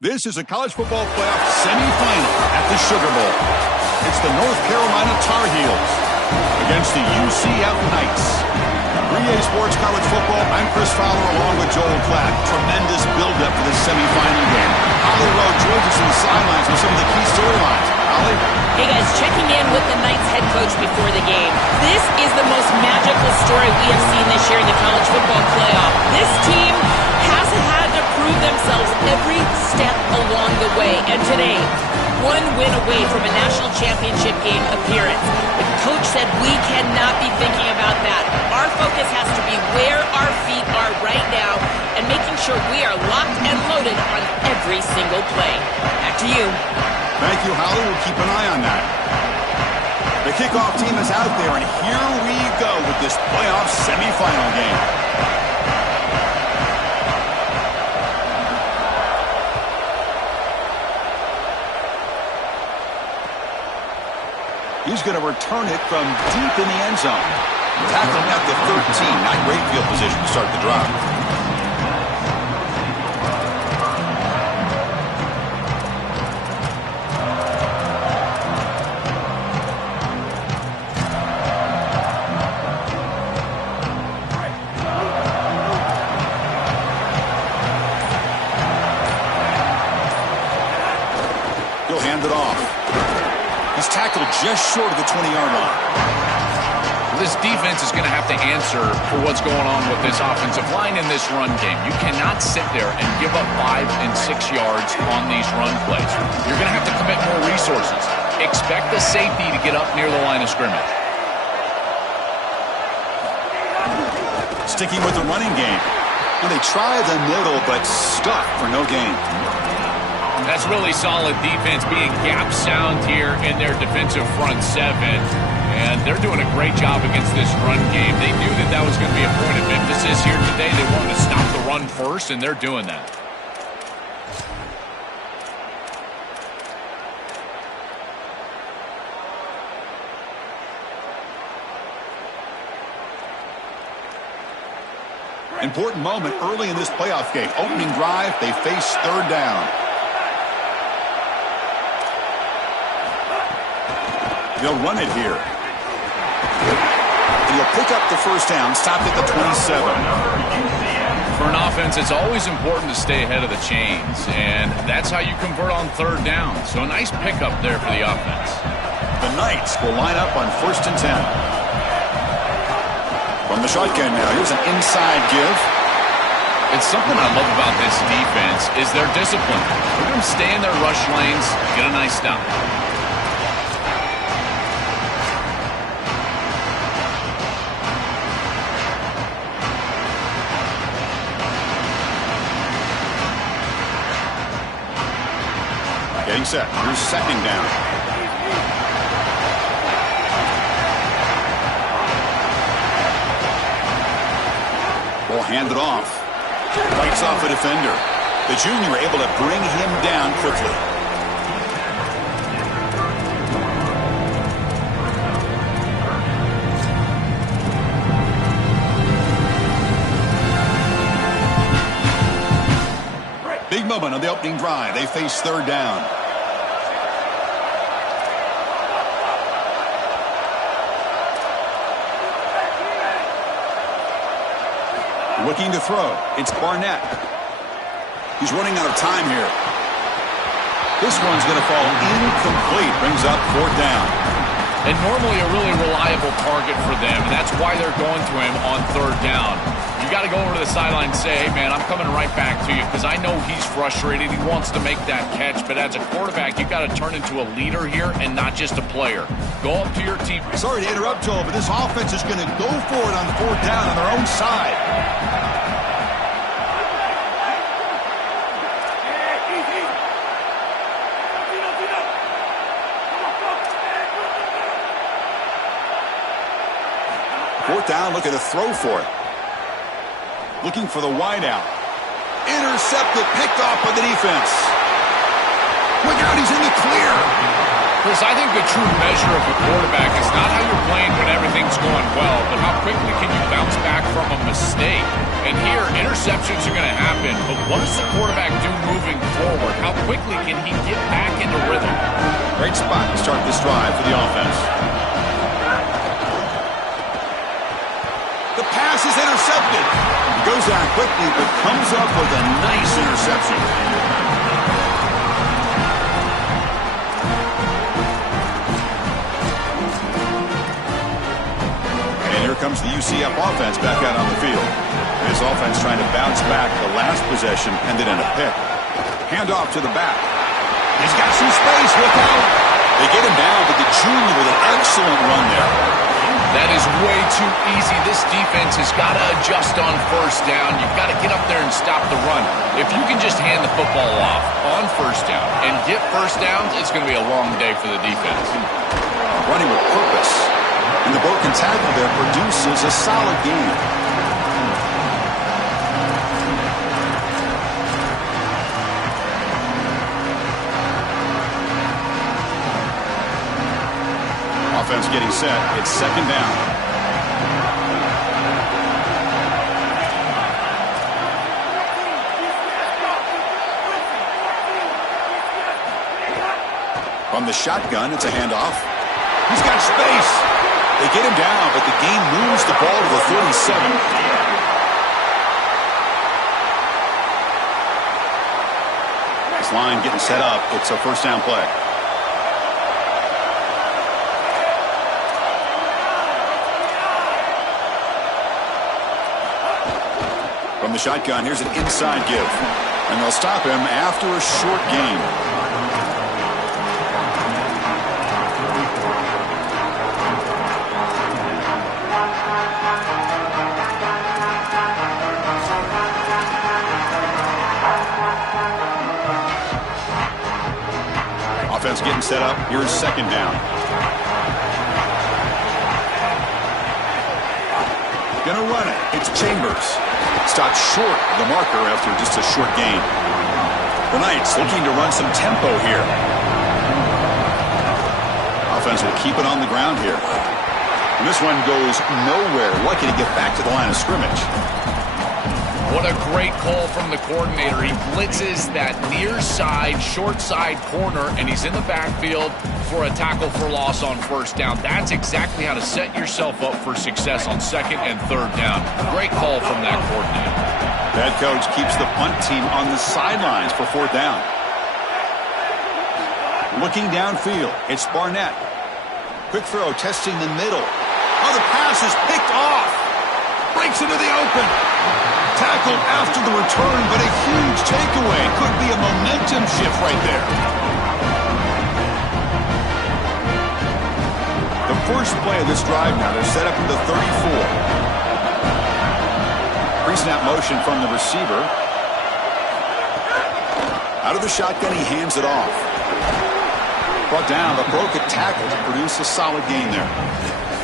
This is a college football playoff semifinal at the Sugar Bowl. It's the North Carolina Tar Heels against the UCF Knights. 3A Sports College Football, I'm Chris Fowler along with Joel Klatt. Tremendous build-up for this semifinal game. Holly Rowe joins us on the sidelines with some of the key storylines. Holly? Hey guys, checking in with the Knights head coach before the game. This is the most magical story we have seen this year in the college football playoff. This team has had to prove themselves every step along the way. And today, one win away from a national championship game appearance. The coach said we cannot be thinking about that. Our focus has to be where our feet are right now and making sure we are locked and loaded on every single play. Back to you. Thank you, Holly. We'll keep an eye on that. The kickoff team is out there, and here we go with this playoff semifinal game. He's going to return it from deep in the end zone. Tackling at the 13. Not great field position to start the drive. He'll hand it off. He's tackled just short of the 20-yard line. This defense is going to have to answer for what's going on with this offensive line in this run game. You cannot sit there and give up 5 and 6 yards on these run plays. You're going to have to commit more resources. Expect the safety to get up near the line of scrimmage. Sticking with the running game. And they try the middle, but stuck for no gain. That's really solid defense, being gap sound here in their defensive front seven. And they're doing a great job against this run game. They knew that that was going to be a point of emphasis here today. They wanted to stop the run first, and they're doing that. Important moment early in this playoff game. Opening drive, they face third down. They'll run it here. And he'll pick up the first down, stopped at the 27. For an offense, it's always important to stay ahead of the chains, and that's how you convert on third down. So a nice pickup there for the offense. The Knights will line up on 1st and 10. From the shotgun now, here's an inside give. It's something I love about this defense is their discipline. They're going to stay in their rush lanes, get a nice stop. Getting set. Here's second down. Ball handed off. Fights off a defender. The junior able to bring him down quickly. Big moment on the opening drive. They face third down. Looking to throw. It's Barnett. He's running out of time here. This one's going to fall incomplete. Brings up fourth down. And normally a really reliable target for them, and that's why they're going to him on third down. You got to go over to the sideline and say, hey, man, I'm coming right back to you because I know he's frustrated. He wants to make that catch, but as a quarterback, you got to turn into a leader here and not just a player. Go up to your team. Sorry to interrupt, Joel, but this offense is going to go for it on fourth down on their own side. Fourth down, look at a throw for it. Looking for the wideout. Intercepted, picked off by the defense. Look out, he's in the clear. Chris, I think the true measure of a quarterback is not how you're playing when everything's going well, but how quickly can you bounce back from a mistake. And here, interceptions are going to happen, but what does the quarterback do moving forward? How quickly can he get back into rhythm? Great spot to start this drive for the offense. The pass is intercepted. He goes down quickly, but comes up with a nice interception. And here comes the UCF offense back out on the field. This offense trying to bounce back the last possession, ended in a pick. Handoff to the back. He's got some space. Look out. They get him down, but the junior with an excellent run there. That is way too easy. This defense has got to adjust on first down. You've got to get up there and stop the run. If you can just hand the football off on first down and get first downs, it's going to be a long day for the defense. Running with purpose. And the broken tackle there produces a solid gain. Offense getting set. It's second down. From the shotgun, it's a handoff. He's got space. They get him down, but the gain moves the ball to the 37. This line getting set up. It's a first down play. From the shotgun, here's an inside give. And they'll stop him after a short gain. Offense getting set up. Here's second down. Gonna run it. It's Chambers. Stopped short of the marker after just a short gain. The Knights looking to run some tempo here. Offense will keep it on the ground here. And this one goes nowhere. Lucky to get back to the line of scrimmage. What a great call from the coordinator. He blitzes that near side, short side corner, and he's in the backfield for a tackle for loss on first down. That's exactly how to set yourself up for success on second and third down. Great call from that coordinator. Head coach keeps the punt team on the sidelines for fourth down. Looking downfield, it's Barnett. Quick throw, testing the middle. Oh, the pass is picked off. Breaks into the open. Tackled after the return, but a huge takeaway. Could be a momentum shift right there. The first play of this drive now, they're set up at the 34. Pre-snap motion from the receiver. Out of the shotgun, he hands it off. Brought down, but broke a tackle to produce a solid gain there.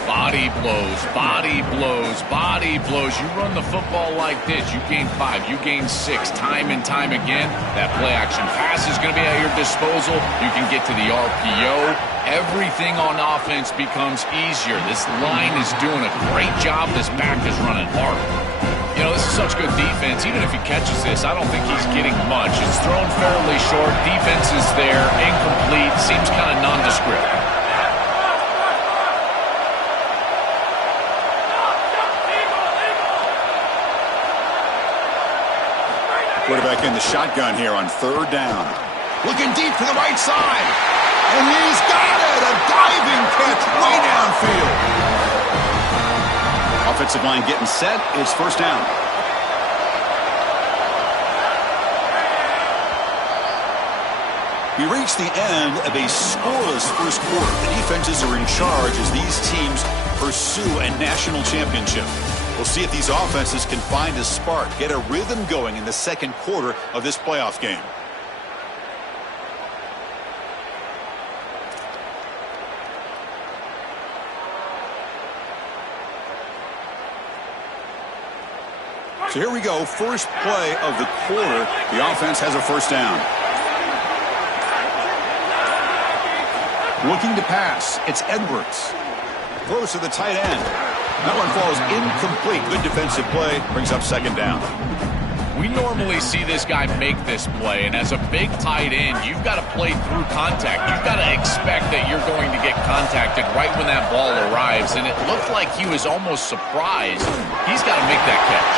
Body blows, body blows, body blows. You run the football like this, you gain 5, you gain 6, time and time again. That play action pass is going to be at your disposal. You can get to the RPO. Everything on offense becomes easier. This line is doing a great job. This back is running hard. You know, this is such good defense. Even if he catches this, I don't think he's getting much. It's thrown fairly short. Defense is there, incomplete, seems kind of nondescript. Quarterback in the shotgun here on third down. Looking deep to the right side. And he's got it! A diving catch way downfield. Offensive line getting set. It's first down. We reach the end of a scoreless first quarter. The defenses are in charge as these teams pursue a national championship. We'll see if these offenses can find a spark, get a rhythm going in the second quarter of this playoff game. So here we go, first play of the quarter. The offense has a first down. Looking to pass, it's Edwards. Throws to the tight end. That one falls incomplete. Good defensive play. Brings up second down. We normally see this guy make this play, and as a big tight end, you've got to play through contact. You've got to expect that you're going to get contacted right when that ball arrives, and it looked like he was almost surprised. He's got to make that catch.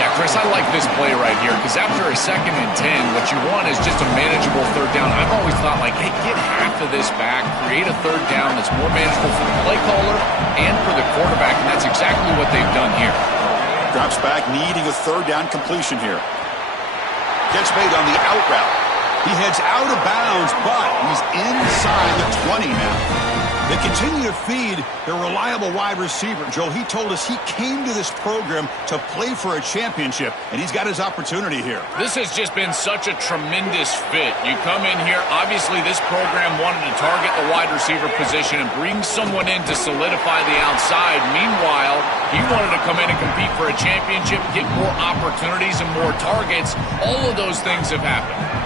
Yeah, Chris, I like this play right here because after a 2nd and 10, what you want is just a manageable 3rd down. I've always thought, like, hey, get half of this back, create a 3rd down that's more manageable for the play caller and for the quarterback, and that's exactly what they've done here. Drops back, needing a 3rd down completion here. Gets made on the out route. He heads out of bounds, but he's inside the 20 now. They continue to feed their reliable wide receiver. Joe, he told us he came to this program to play for a championship, and he's got his opportunity here. This has just been such a tremendous fit. You come in here, obviously this program wanted to target the wide receiver position and bring someone in to solidify the outside. Meanwhile, he wanted to come in and compete for a championship, get more opportunities and more targets. All of those things have happened.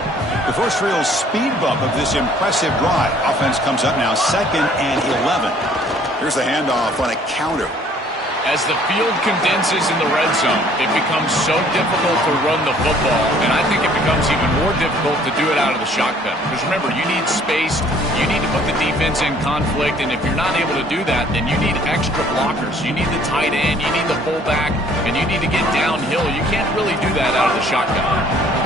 The first real speed bump of this impressive drive. Offense comes up now 2nd and 11. Here's the handoff on a counter. As the field condenses in the red zone, it becomes so difficult to run the football, and I think it becomes even more difficult to do it out of the shotgun. Because remember, you need space, you need to put the defense in conflict, and if you're not able to do that, then you need extra blockers. You need the tight end, you need the fullback, and you need to get downhill. You can't really do that out of the shotgun.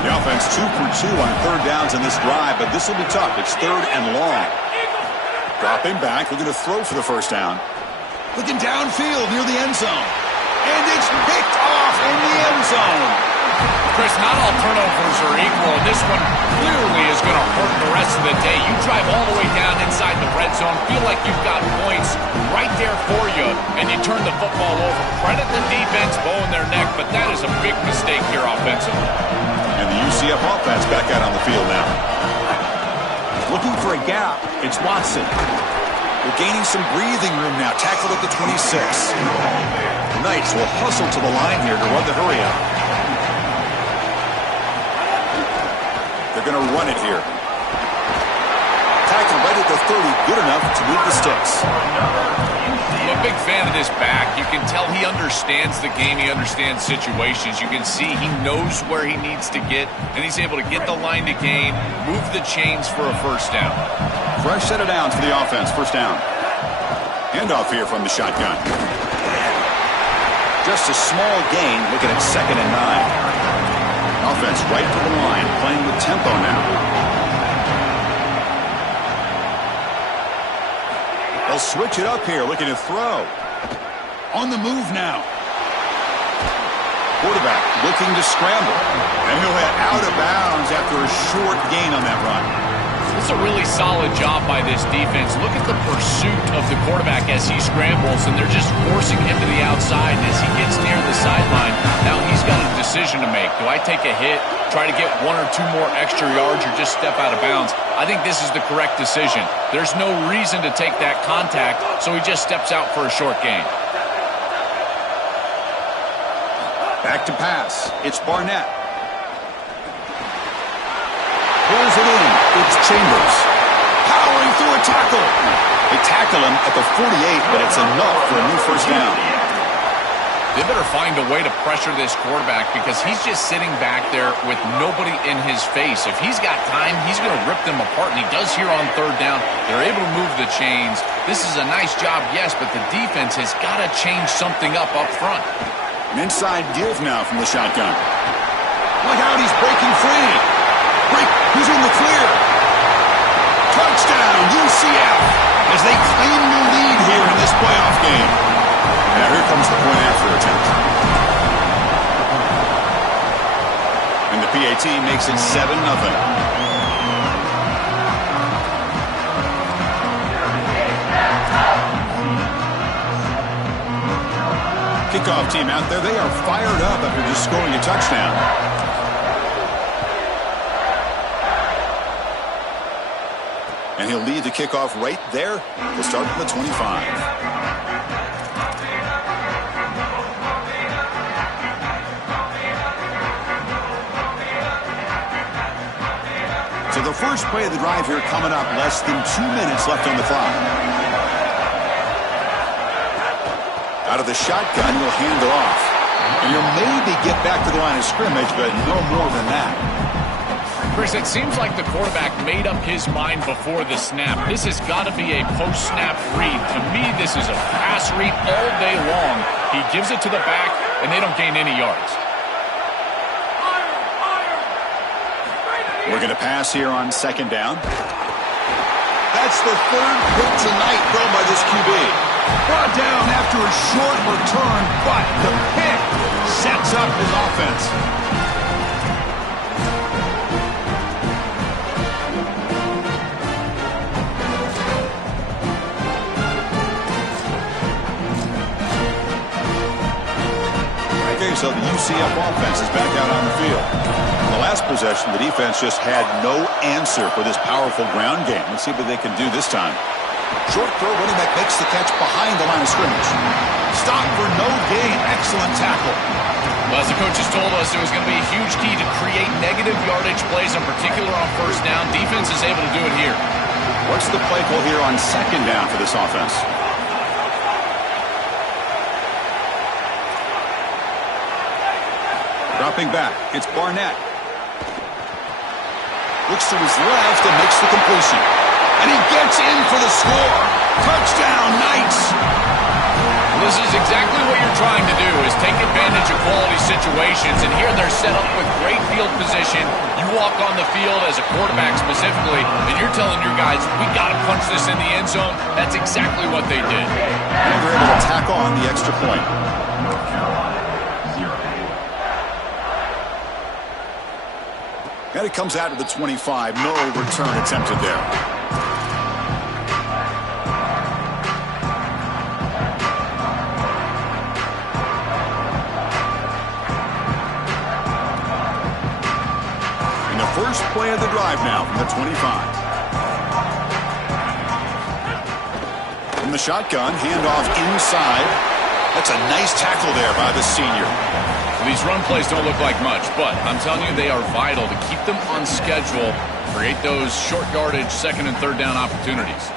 The offense 2 for 2 on 3rd downs in this drive, but this will be tough. It's 3rd and long. Dropping back, looking to throw for the 1st down. Looking downfield near the end zone. And it's picked off in the end zone. Chris, not all turnovers are equal. This one clearly is going to hurt the rest of the day. You drive all the way down inside the red zone, feel like you've got points right there for you, and you turn the football over. Credit the defense, bowing their neck, but that is a big mistake here offensively. And the UCF offense back out on the field now. Looking for a gap. It's Watson. They're gaining some breathing room now. Tackled at the 26. Knights will hustle to the line here to run the hurry up. They're going to run it here. Tackled right at the 30. Good enough to move the sticks. I'm a big fan of this back. You can tell he understands the game. He understands situations. You can see he knows where he needs to get, and he's able to get the line to gain, move the chains for a 1st down. Fresh set of downs for the offense. 1st down. Handoff here from the shotgun. Just a small gain. Looking at 2nd and 9. Offense right to the line. Playing with tempo now. They'll switch it up here. Looking to throw. On the move now. Quarterback looking to scramble. And he'll head out of bounds after a short gain on that run. It's a really solid job by this defense. Look at the pursuit of the quarterback as he scrambles, and they're just forcing him to the outside. And as he gets near the sideline, now he's got a decision to make. Do I take a hit, try to get 1 or 2 more extra yards, or just step out of bounds? I think this is the correct decision. There's no reason to take that contact, so he just steps out for a short gain. Back to pass. It's Barnett. Pulls it in. It's Chambers. Powering through a tackle. They tackle him at the 48, but it's enough for a new 1st down. They better find a way to pressure this quarterback because he's just sitting back there with nobody in his face. If he's got time, he's going to rip them apart, and he does here on 3rd down. They're able to move the chains. This is a nice job, yes, but the defense has got to change something up front. An inside give now from the shotgun. Look out, he's breaking free. He's in the clear. Touchdown, UCF, as they claim the lead here in this playoff game. Now here comes the point after attempt. And the PAT makes it 7-0. Kickoff team out there, they are fired up after just scoring a touchdown. And he'll lead the kickoff right there. He'll start from the 25. So the first play of the drive here coming up. Less than 2 minutes left on the clock. Out of the shotgun, he'll hand it off. And you'll maybe get back to the line of scrimmage, but no more than that. Chris, it seems like the quarterback made up his mind before the snap. This has got to be a post-snap read. To me, this is a pass read all day long. He gives it to the back, and they don't gain any yards. We're going to pass here on second down. That's the third pick tonight thrown by this QB. Brought down after a short return, but the pick sets up his offense. Okay, so the UCF offense is back out on the field. In the last possession, the defense just had no answer for this powerful ground game. Let's see what they can do this time. Short throw, running back makes the catch behind the line of scrimmage. Stop for no gain. Excellent tackle. Well, as the coaches told us, it was going to be a huge key to create negative yardage plays, in particular on first down. Defense is able to do it here. What's the play call here on second down for this offense? Dropping back, it's Barnett. Looks to his left and makes the completion. And he gets in for the score. Touchdown, Knights. This is exactly what you're trying to do, is take advantage of quality situations. And here they're set up with great field position. You walk on the field as a quarterback specifically, and you're telling your guys, we got to punch this in the end zone. That's exactly what they did. And they're able to tack on the extra point. And it comes out to the 25. No return attempted there. And the first play of the drive now from the 25. From the shotgun, handoff inside. That's a nice tackle there by the senior. These run plays don't look like much, but I'm telling you, they are vital to keep them on schedule, create those short yardage second and third down opportunities.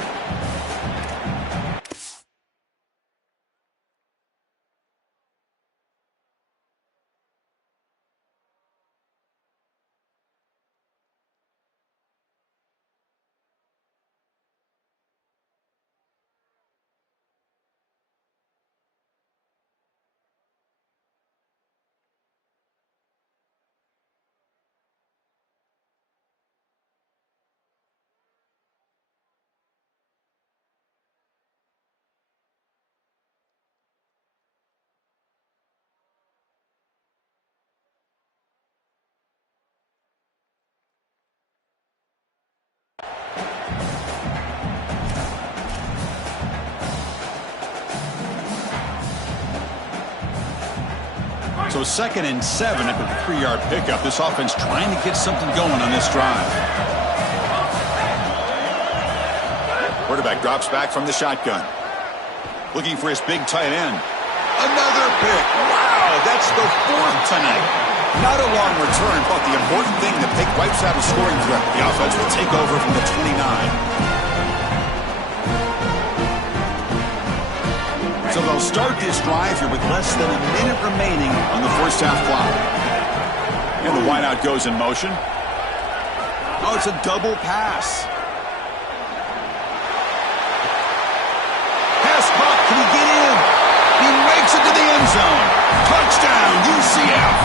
So 2nd and 7 after the 3-yard pickup. This offense trying to get something going on this drive. Quarterback drops back from the shotgun. Looking for his big tight end. Another pick. Wow, that's the 4th tonight. Not a long return, but the important thing, the pick wipes out a scoring threat. The offense will take over from the 29. So they'll start this drive here with less than a minute remaining on the first half clock. And the wideout goes in motion. Oh, it's a double pass. Pass caught. Can he get in? He makes it to the end zone. Touchdown, UCF.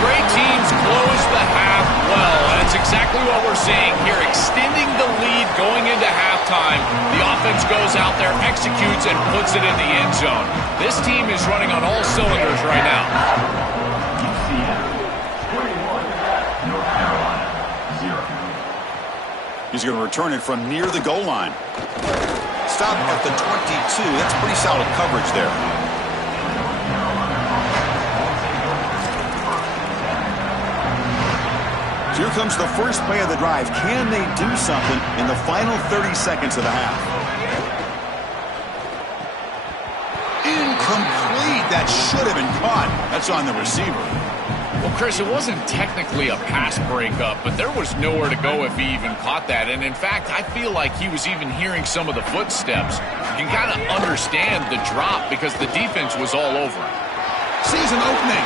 Great teams close the half well, and it's exactly what we're seeing here, extending the lead going into halftime. The offense goes out there, executes, and puts it in the end zone. This team is running on all cylinders right now. He's going to return it from near the goal line. Stop at the 22. That's pretty solid coverage there. Here comes the first play of the drive. Can they do something in the final 30 seconds of the half? Incomplete. That should have been caught. That's on the receiver. Well, Chris, it wasn't technically a pass breakup, but there was nowhere to go if he even caught that. And in fact, I feel like he was even hearing some of the footsteps. You can kind of understand the drop because the defense was all over him. Sees an opening.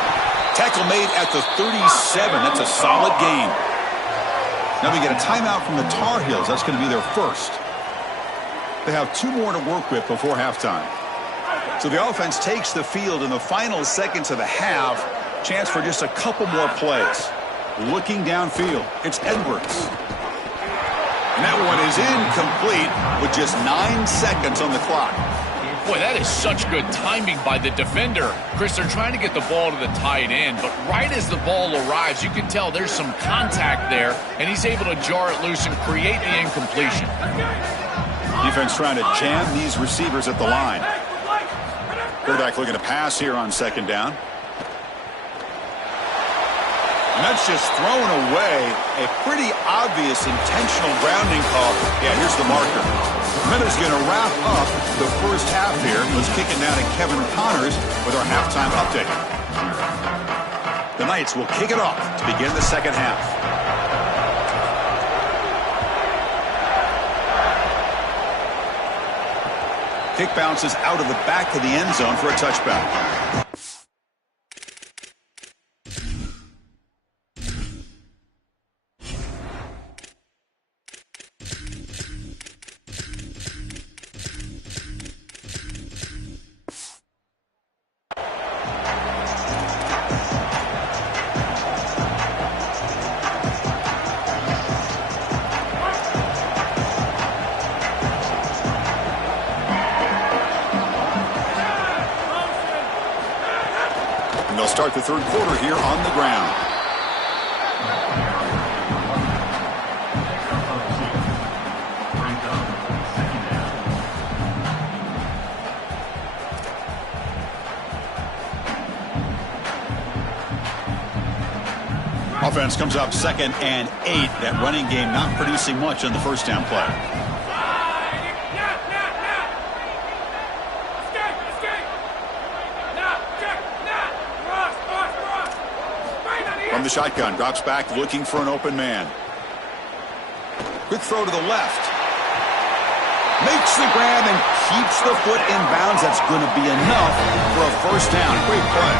Tackle made at the 37. That's a solid gain. Now we get a timeout from the Tar Heels. That's going to be their first. They have 2 more to work with before halftime. So the offense takes the field in the final seconds of the half. Chance for just a couple more plays. Looking downfield, it's Edwards. And that one is incomplete with just 9 seconds on the clock. Boy, that is such good timing by the defender. Chris, they're trying to get the ball to the tight end, but right as the ball arrives, you can tell there's some contact there, and he's able to jar it loose and create the incompletion. Defense trying to jam these receivers at the line. Quarterback looking to pass here on second down. And that's just thrown away. A pretty obvious intentional grounding call. Yeah, here's the marker. Minutes going to wrap up the first half here. Let's kick it now to Kevin Connors with our halftime update. The Knights will kick it off to begin the second half. Kick bounces out of the back of the end zone for a touchback. They'll start the third quarter here on the ground. Offense comes up 2nd and 8. That running game not producing much on the first down play. From the shotgun, drops back looking for an open man. Quick throw to the left. Makes the grab and keeps the foot in bounds. That's going to be enough for a first down. Great play.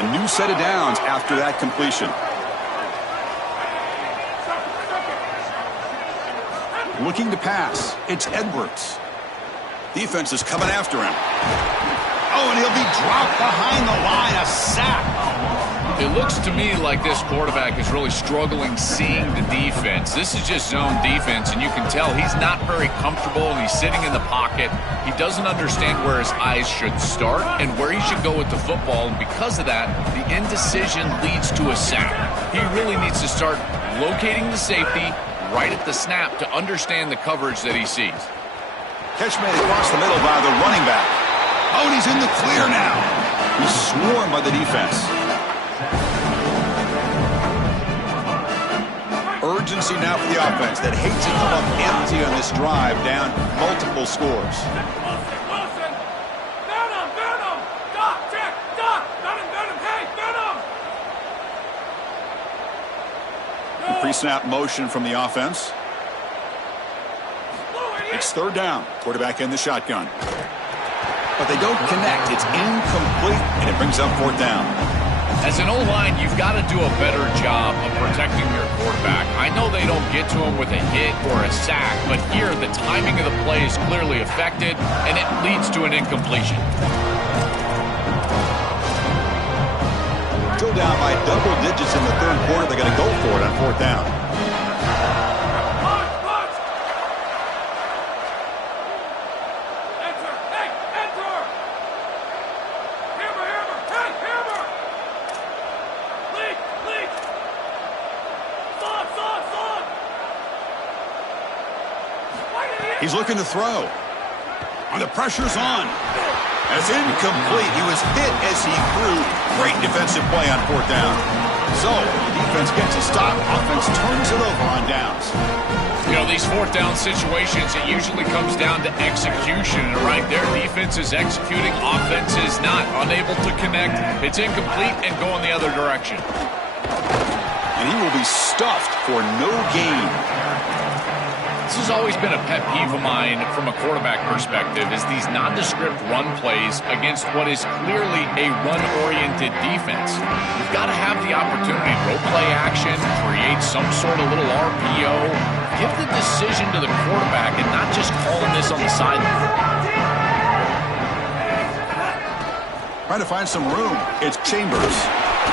A new set of downs after that completion. Looking to pass. It's Edwards. Defense is coming after him. Oh, and he'll be dropped behind the line. A sack. It looks to me like this quarterback is really struggling seeing the defense. This is just zone defense, and you can tell he's not very comfortable, and he's sitting in the pocket. He doesn't understand where his eyes should start and where he should go with the football, and because of that, the indecision leads to a sack. He really needs to start locating the safety right at the snap to understand the coverage that he sees. Catch made across the middle by the running back. Oh, and he's in the clear now. He's swarmed by the defense. Urgency now for the offense that hates to come up empty on this drive, down multiple scores. Pre-snap motion from the offense. It's third down. Quarterback in the shotgun. But they don't connect. It's incomplete, and it brings up fourth down. As an O-line, you've got to do a better job of protecting your quarterback. I know they don't get to him with a hit or a sack, but here the timing of the play is clearly affected, and it leads to an incompletion. Still down by double digits in the third quarter. They're going to go for it on fourth down. He's looking to throw. And the pressure's on. That's incomplete. He was hit as he threw. Great defensive play on fourth down. So, defense gets a stop. Offense turns it over on downs. You know, these fourth down situations, it usually comes down to execution. And right there, defense is executing. Offense is not. Unable to connect. It's incomplete and go in the other direction. And he will be stuffed for no gain. This has always been a pet peeve of mine from a quarterback perspective, is these nondescript run plays against what is clearly a run-oriented defense. You've got to have the opportunity to throw play action, create some sort of little RPO, give the decision to the quarterback and not just calling this on the sideline. Trying to find some room. It's Chambers.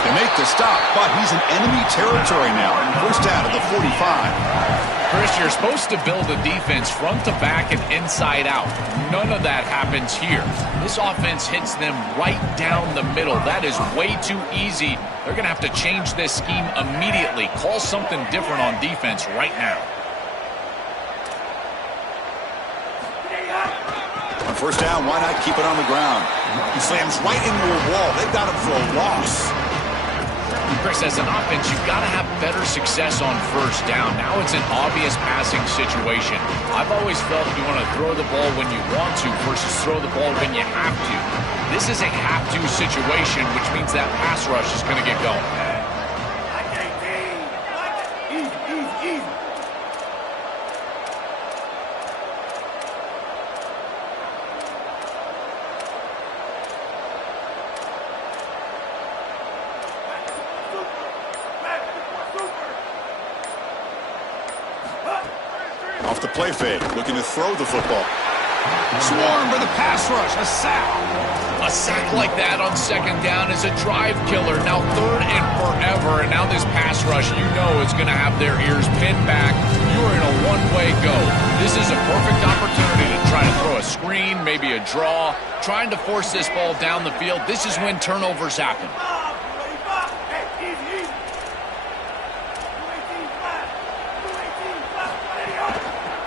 They make the stop, but he's in enemy territory now. First down at the 45. Chris, you're supposed to build a defense front to back and inside out. None of that happens here. This offense hits them right down the middle. That is way too easy. They're going to have to change this scheme immediately. Call something different on defense right now. On first down, why not keep it on the ground? He slams right into a wall. They've got him for a loss. Chris, as an offense, you've got to have better success on first down. Now it's an obvious passing situation. I've always felt you want to throw the ball when you want to versus throw the ball when you have to. This is a have-to situation, which means that pass rush is going to get going. Off the play fake, looking to throw the football. Swarm for the pass rush, a sack. A sack like that on second down is a drive killer. Now third and forever, and now this pass rush, you know it's going to have their ears pinned back. You are in a one-way go. This is a perfect opportunity to try to throw a screen, maybe a draw, trying to force this ball down the field. This is when turnovers happen.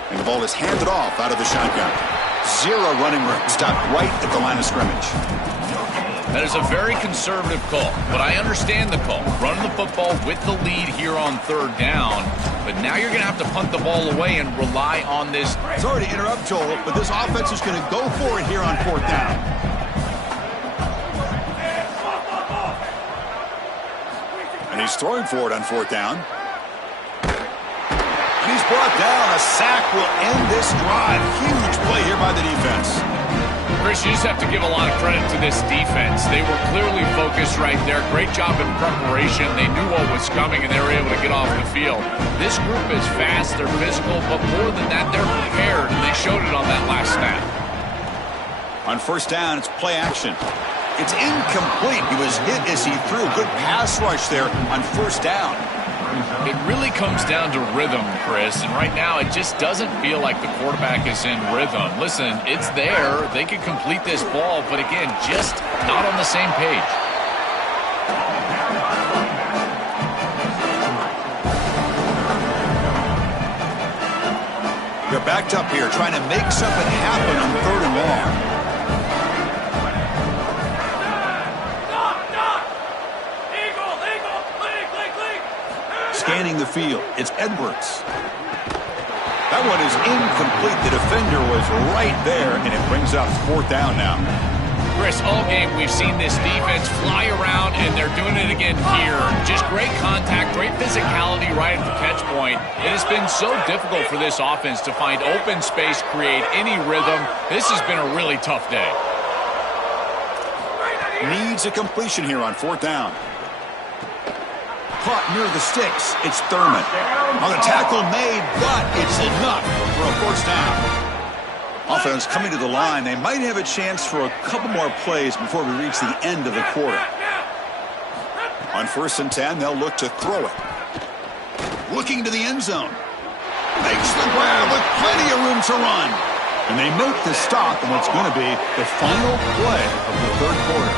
And the ball is handed off out of the shotgun. Zero running room. Stopped right at the line of scrimmage. That is a very conservative call, but I understand the call. Running the football with the lead here on third down, but now you're going to have to punt the ball away and rely on this. Sorry to interrupt, Joel, but this offense is going to go for it here on fourth down. And he's throwing for it on fourth down. He's brought down. A sack will end this drive. Huge play here by the defense. Chris, you just have to give a lot of credit to this defense. They were clearly focused right there. Great job in preparation. They knew what was coming, and they were able to get off the field. This group is fast, they're physical, but more than that, they're prepared, and they showed it on that last snap. On first down, it's play action. It's incomplete. He was hit as he threw. Good pass rush there on first down. It really comes down to rhythm, Chris, and right now it just doesn't feel like the quarterback is in rhythm. Listen, it's there. They can complete this ball, but again, just not on the same page. They're backed up here, trying to make something happen on third and long. Scanning the field, it's Edwards. That one is incomplete. The defender was right there, and it brings up fourth down now. Chris, all game we've seen this defense fly around, and they're doing it again here. Just great contact, great physicality right at the catch point. It has been so difficult for this offense to find open space, create any rhythm. This has been a really tough day. Needs a completion here on fourth down. Caught near the sticks. It's Thurman. On the tackle made, but it's enough for a first down. Offense coming to the line. They might have a chance for a couple more plays before we reach the end of the quarter. On first and 10, they'll look to throw it. Looking to the end zone. Makes the grab with plenty of room to run. And they make the stop on what's going to be the final play of the third quarter.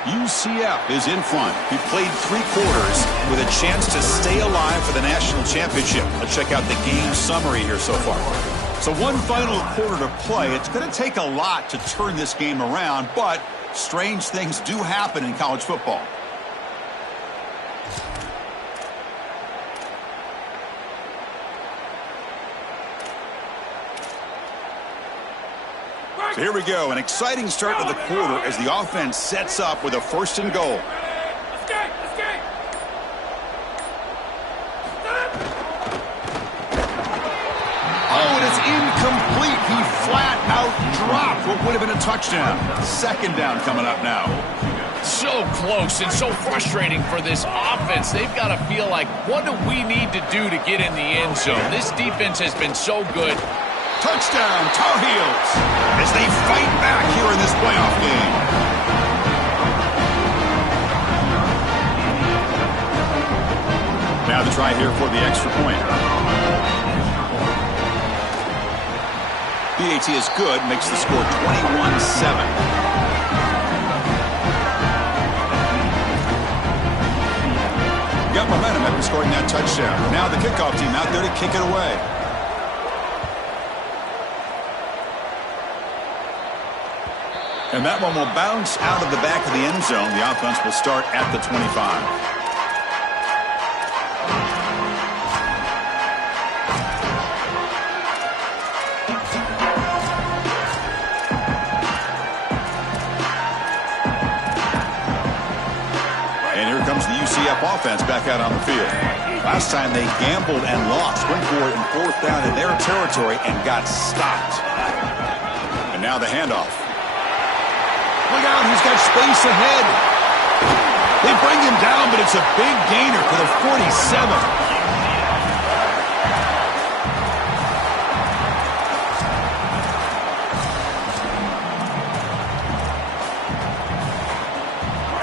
UCF is in front. He played 3 quarters with a chance to stay alive for the national championship. Let's check out the game summary here so far. So one final quarter to play. It's going to take a lot to turn this game around, but strange things do happen in college football. So here we go, an exciting start to the quarter as the offense sets up with a first and goal. flat out dropped what would have been a touchdown. Second down coming up now. So close and so frustrating for this offense. They've got to feel like, what do we need to do to get in the end zone? This defense has been so good. Touchdown, Tar Heels, as they fight back here in this playoff game. Now the try here for the extra point. PAT is good, makes the score 21-7. Got momentum after scoring that touchdown. Now the kickoff team out there to kick it away. And that one will bounce out of the back of the end zone. The offense will start at the 25. UCF offense back out on the field. Last time they gambled and lost. Went for it in fourth down in their territory and got stopped. And now the handoff. Look out, he's got space ahead. They bring him down, but it's a big gainer for the 47.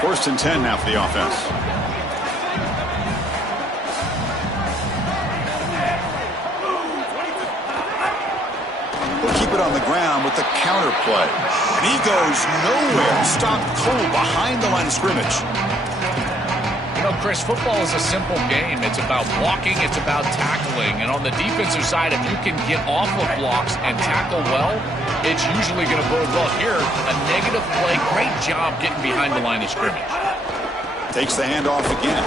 First and 10 now for the offense. We'll keep it on the ground with the counter play. And he goes nowhere. Stopped cold behind the line of scrimmage. You know, Chris, football is a simple game. It's about blocking. It's about tackling. And on the defensive side, if you can get off of blocks and tackle well, it's usually going to bode well. Here, a negative play. Great job getting behind the line of scrimmage. Takes the handoff again.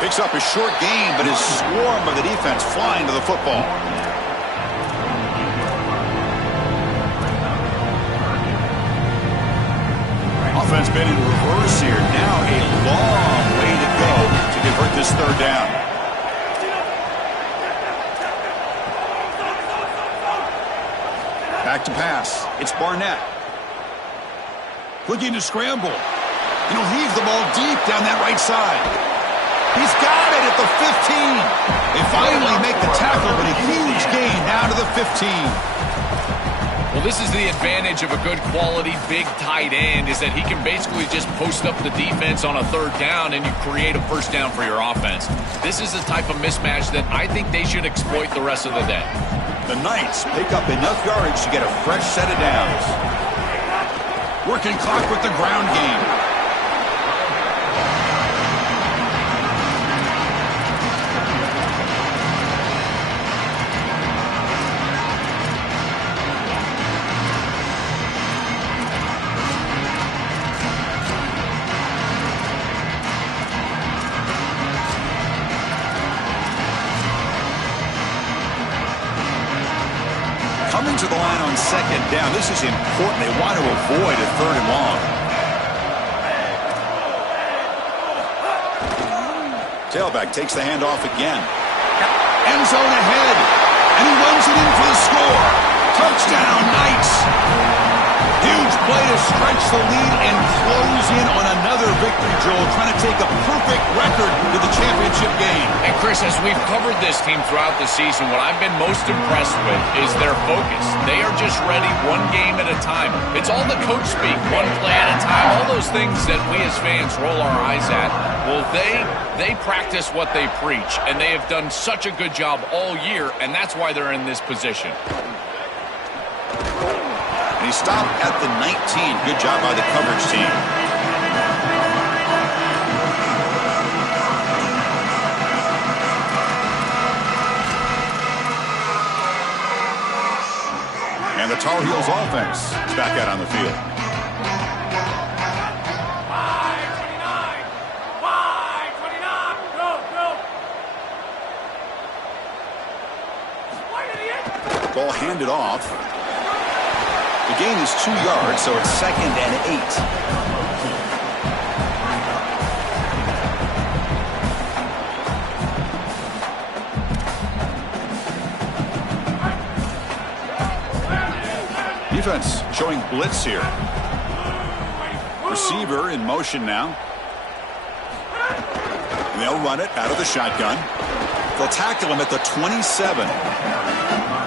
Picks up a short gain, but his swarm of the defense flying to the football. Offense been in reverse here. Now a long way to go to convert this third down. Back to pass. It's Barnett. Looking to scramble. And he'll heave the ball deep down that right side. He's got it at the 15. They finally make the tackle, but a huge gain down to the 15. Well, this is the advantage of a good quality big tight end, is that he can basically just post up the defense on a third down and you create a first down for your offense. This is the type of mismatch that I think they should exploit the rest of the day. The Knights pick up enough yardage to get a fresh set of downs. Working clock with the ground game. Coming to the line on second down. This is important. They want to avoid a third and long. Tailback takes the handoff again. End zone ahead. And he runs it in for the score. Touchdown, Knights. Huge play to stretch the lead and close in on another victory, Joel, trying to take a perfect record to the championship game. And Chris, as we've covered this team throughout the season, what I've been most impressed with is their focus. They are just ready one game at a time. It's all the coach speak, one play at a time. All those things that we as fans roll our eyes at. Well, they practice what they preach, and they have done such a good job all year, and that's why they're in this position. He stopped at the 19. Good job by the coverage team. And the Tar Heels offense is back out on the field. Ball handed off. The gain is 2 yards, so it's 2nd and 8. defense showing blitz here. Receiver in motion now. And they'll run it out of the shotgun. They'll tackle him at the 27.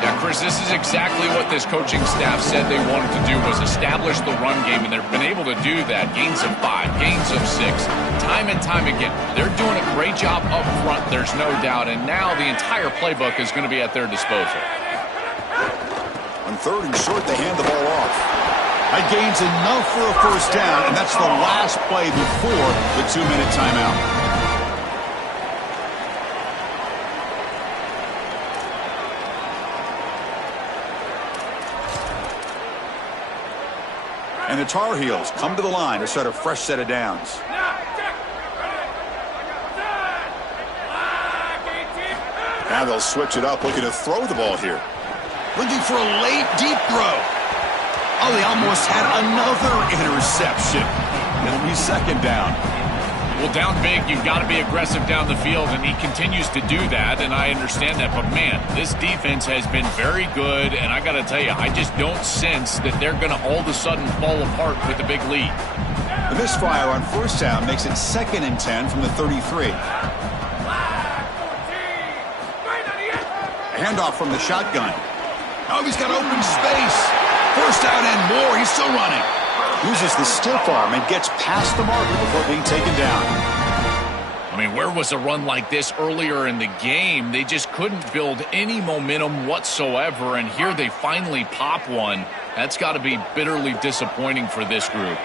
Yeah, Chris, this is exactly what this coaching staff said they wanted to do, was establish the run game, and they've been able to do that. Gains of 5, gains of 6, time and time again. They're doing a great job up front, there's no doubt, and now the entire playbook is going to be at their disposal. On 3rd and short, they hand the ball off. That gains enough for a first down, and that's the last play before the 2-minute timeout. And the Tar Heels come to the line to start a fresh set of downs. Now they'll switch it up, looking to throw the ball here. Looking for a late, deep throw. Oh, they almost had another interception. It'll be 2nd down. Well, down big, you've got to be aggressive down the field, and he continues to do that, and I understand that. But, man, this defense has been very good, and I got to tell you, I just don't sense that they're going to all of a sudden fall apart with a big lead. The misfire on 1st down makes it 2nd and 10 from the 33. Handoff from the shotgun. Oh, he's got open space. 1st down and more. He's still running. Uses the stiff arm and gets past the marker before being taken down. I mean, where was a run like this earlier in the game? They just couldn't build any momentum whatsoever, and here they finally pop one. That's got to be bitterly disappointing for this group.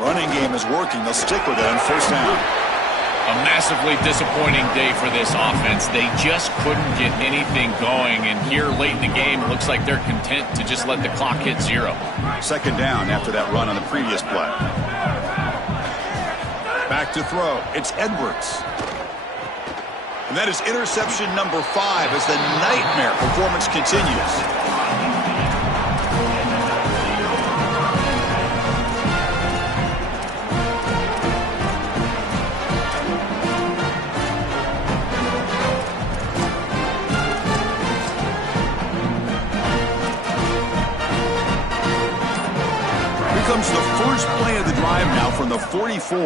Running game is working. They'll stick with it on 1st down. A massively disappointing day for this offense. They just couldn't get anything going, and here late in the game, it looks like they're content to just let the clock hit 0. 2nd down after that run on the previous play. Back to throw. It's Edwards. And that is interception number 5 as the nightmare performance continues. Comes the first play of the drive now from the 44.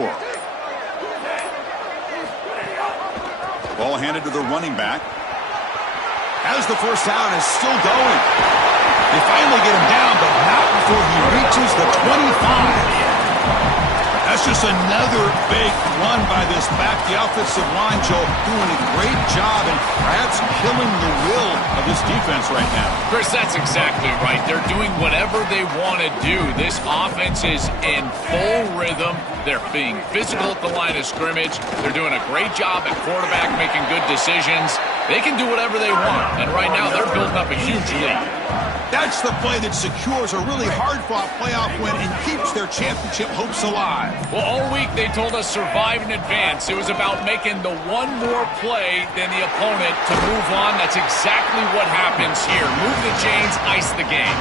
Ball handed to the running back. As the 1st down is still going. They finally get him down, but not before he reaches the 25. That's just another big run by this back. The offensive line, Joe, doing a great job and perhaps killing the will of this defense right now. Chris, that's exactly right. They're doing whatever they want to do. This offense is in full rhythm. They're being physical at the line of scrimmage. They're doing a great job at quarterback, making good decisions. They can do whatever they want, and right now they're building up a huge lead. That's the play that secures a really hard-fought playoff win and keeps their championship hopes alive. Well, all week they told us survive and advance. It was about making the one more play than the opponent to move on. That's exactly what happens here. Move the chains, ice the game.